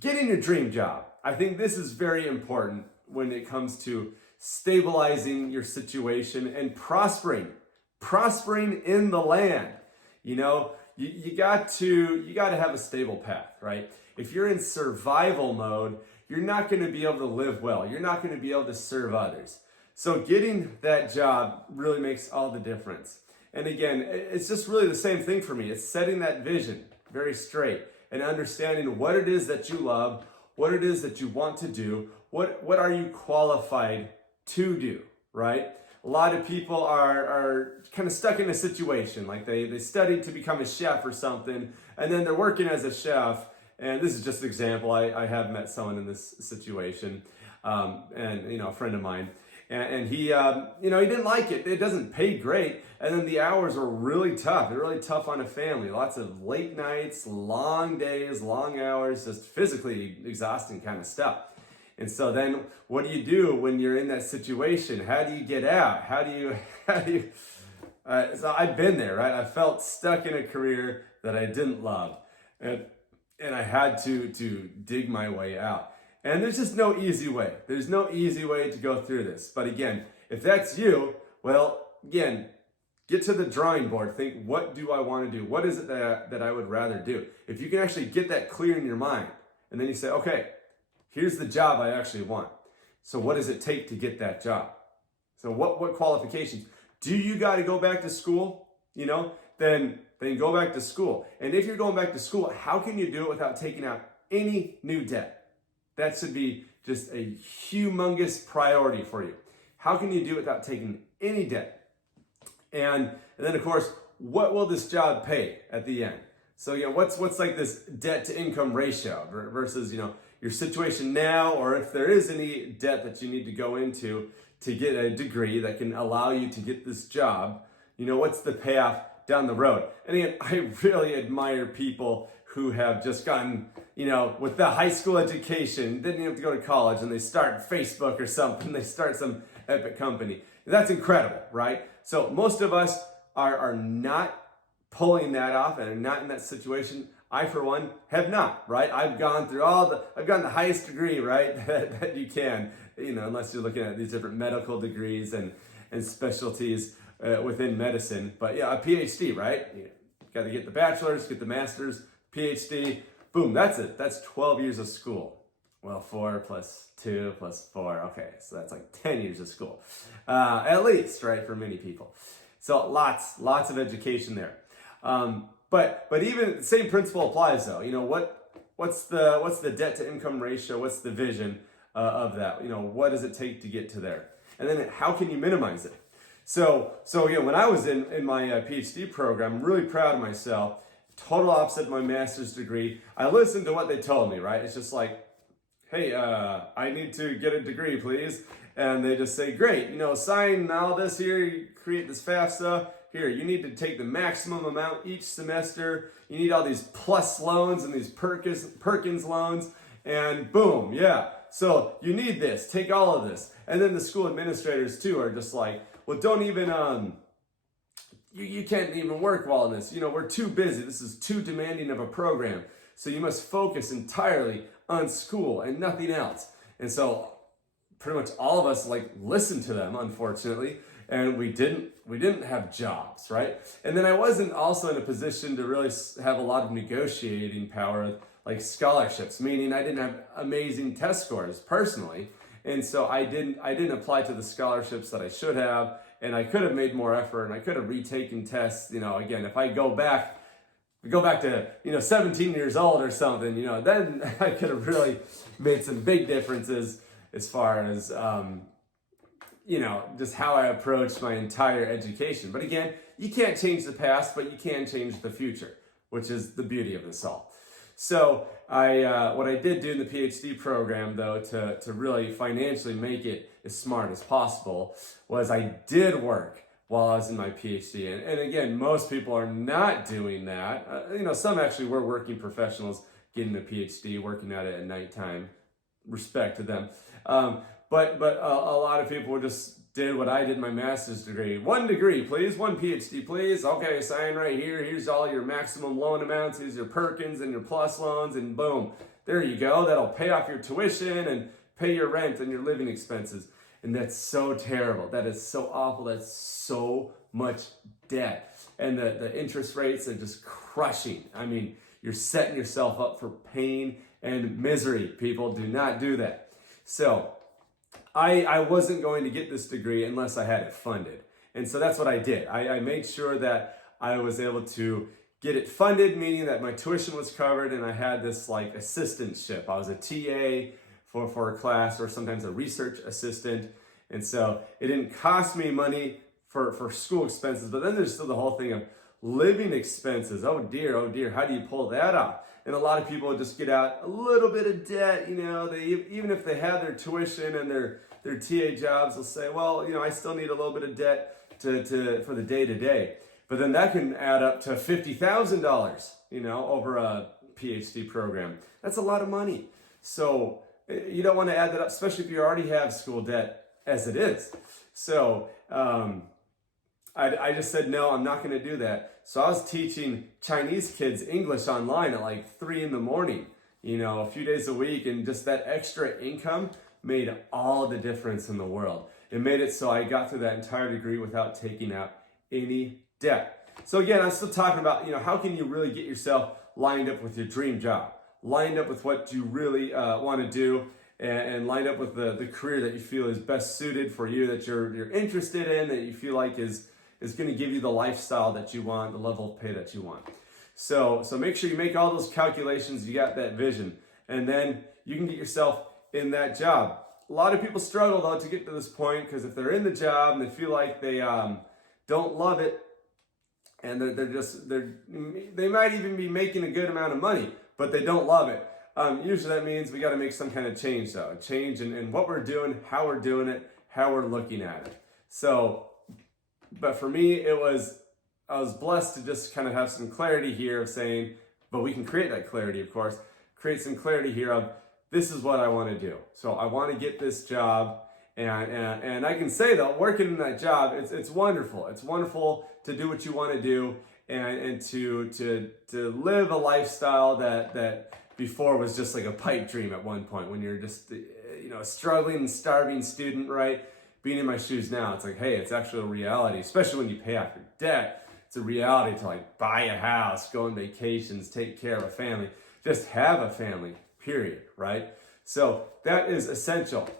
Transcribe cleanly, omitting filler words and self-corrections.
Getting your dream job. I think this is very important when it comes to stabilizing your situation and prospering in the land. You know, you got to have a stable path, right? If you're in survival mode, you're not going to be able to live well. You're not going to be able to serve others. So getting that job really makes all the difference. And again, it's just really the same thing for me. It's setting that vision very straight and understanding what it is that you love, what it is that you want to do, what are you qualified to do, right? A lot of people are kind of stuck in a situation, like they studied to become a chef or something, and then they're working as a chef, and this is just an example. I have met someone in this situation, and a friend of mine, and he, he didn't like it. It doesn't pay great. And then the hours are really tough. They're really tough on a family. Lots of late nights, long days, long hours, just physically exhausting kind of stuff. And so then what do you do when you're in that situation? How do you get out? So I've been there, right? I felt stuck in a career that I didn't love. And I had to dig my way out. And there's just no easy way. There's no easy way to go through this. But again, if that's you, well, again, get to the drawing board. Think, what do I want to do? What is it that I would rather do? If you can actually get that clear in your mind, and then you say, okay, here's the job I actually want. So what does it take to get that job? So what qualifications? Do you got to go back to school? Then go back to school. And if you're going back to school, how can you do it without taking out any new debt? That should be just a humongous priority for you. How can you do it without taking any debt? And then, of course, what will this job pay at the end? So, what's like this debt to income ratio versus, your situation now, or if there is any debt that you need to go into to get a degree that can allow you to get this job, what's the payoff down the road? And again, I really admire people who have just gotten, with the high school education, didn't even have to go to college, and they start Facebook or something, they start some epic company. That's incredible, right? So most of us are not pulling that off and are not in that situation. I, for one, have not, right? I've gotten the highest degree, right, that you can, unless you're looking at these different medical degrees and specialties within medicine. But yeah, a PhD, right? You got to get the bachelor's, get the master's, PhD, boom, that's it. That's 12 years of school. Well, 4 plus 2 plus 4, okay, so that's like 10 years of school, at least, right, for many people. So lots of education there. But even the same principle applies though. What's the debt to income ratio? What's the vision of that? What does it take to get to there? And then how can you minimize it? So when I was in my PhD program, I'm really proud of myself. Total opposite of my master's degree. I listened to what they told me, right? It's just like, hey, I need to get a degree, please. And they just say, great, sign all this here, create this FAFSA. Here, you need to take the maximum amount each semester. You need all these plus loans and these Perkins loans. And boom, yeah. So you need this, take all of this. And then the school administrators too are just like, well, don't even, you can't even work well in this. We're too busy. This is too demanding of a program. So you must focus entirely on school and nothing else. And so pretty much all of us listened to them, unfortunately, and we didn't have jobs, right? And then I wasn't also in a position to really have a lot of negotiating power, like scholarships, meaning I didn't have amazing test scores personally. And so I didn't apply to the scholarships that I should have, and I could have made more effort, and I could have retaken tests. Again, if I go back to 17 years old or something, then I could have really made some big differences as far as just how I approached my entire education. But again, you can't change the past, but you can change the future, which is the beauty of this all. So what I did do in the PhD program, though, to really financially make it as smart as possible, was I did work while I was in my PhD. And again, most people are not doing that. Some actually were working professionals getting a PhD, working at it at nighttime. Respect to them. But a lot of people just did what I did in my master's degree. 1 degree, please. 1 PhD, please. Okay, sign right here. Here's all your maximum loan amounts. Here's your Perkins and your plus loans, and boom. there you go, that'll pay off your tuition and pay your rent and your living expenses. And that's so terrible. That is so awful. That's so much debt. And the interest rates are just crushing. I mean, you're setting yourself up for pain and misery. People, do not do that. So I wasn't going to get this degree unless I had it funded. And so that's what I did. I made sure that I was able to get it funded, meaning that my tuition was covered, and I had this like assistantship. I was a TA for a class, or sometimes a research assistant. And so it didn't cost me money for school expenses, but then there's still the whole thing of living expenses. Oh dear, how do you pull that off? And a lot of people just get out a little bit of debt, they, even if they have their tuition and their TA jobs, they'll say, well, I still need a little bit of debt for the day-to-day. But then that can add up to $50,000, over a PhD program. That's a lot of money. So you don't want to add that up, especially if you already have school debt as it is. So I just said, no, I'm not going to do that. So I was teaching Chinese kids English online at like 3 a.m, a few days a week. And just that extra income made all the difference in the world. It made it so I got through that entire degree without taking out any debt. So again, I'm still talking about, how can you really get yourself lined up with your dream job, lined up with what you really want to do, and lined up with the career that you feel is best suited for you, that you're interested in, that you feel like is going to give you the lifestyle that you want, the level of pay that you want. So make sure you make all those calculations, you got that vision, and then you can get yourself in that job. A lot of people struggle though to get to this point, because if they're in the job and they feel like they don't love it, and they might even be making a good amount of money, but they don't love it. Usually that means we got to make some kind of change though, a change in what we're doing, how we're doing it, how we're looking at it. So, but for me, I was blessed to just kind of have some clarity here of saying, but we can create that clarity, of course, create some clarity here of, this is what I want to do. So I want to get this job, and I can say though, working in that job, it's wonderful. It's wonderful to do what you want to do, and to live a lifestyle that before was just like a pipe dream at one point, when you're just a struggling, starving student, right? Being in my shoes now, it's like, hey, it's actually a reality, especially when you pay off your debt. It's a reality to like buy a house, go on vacations, take care of a family, just have a family. Period, right? So that is essential.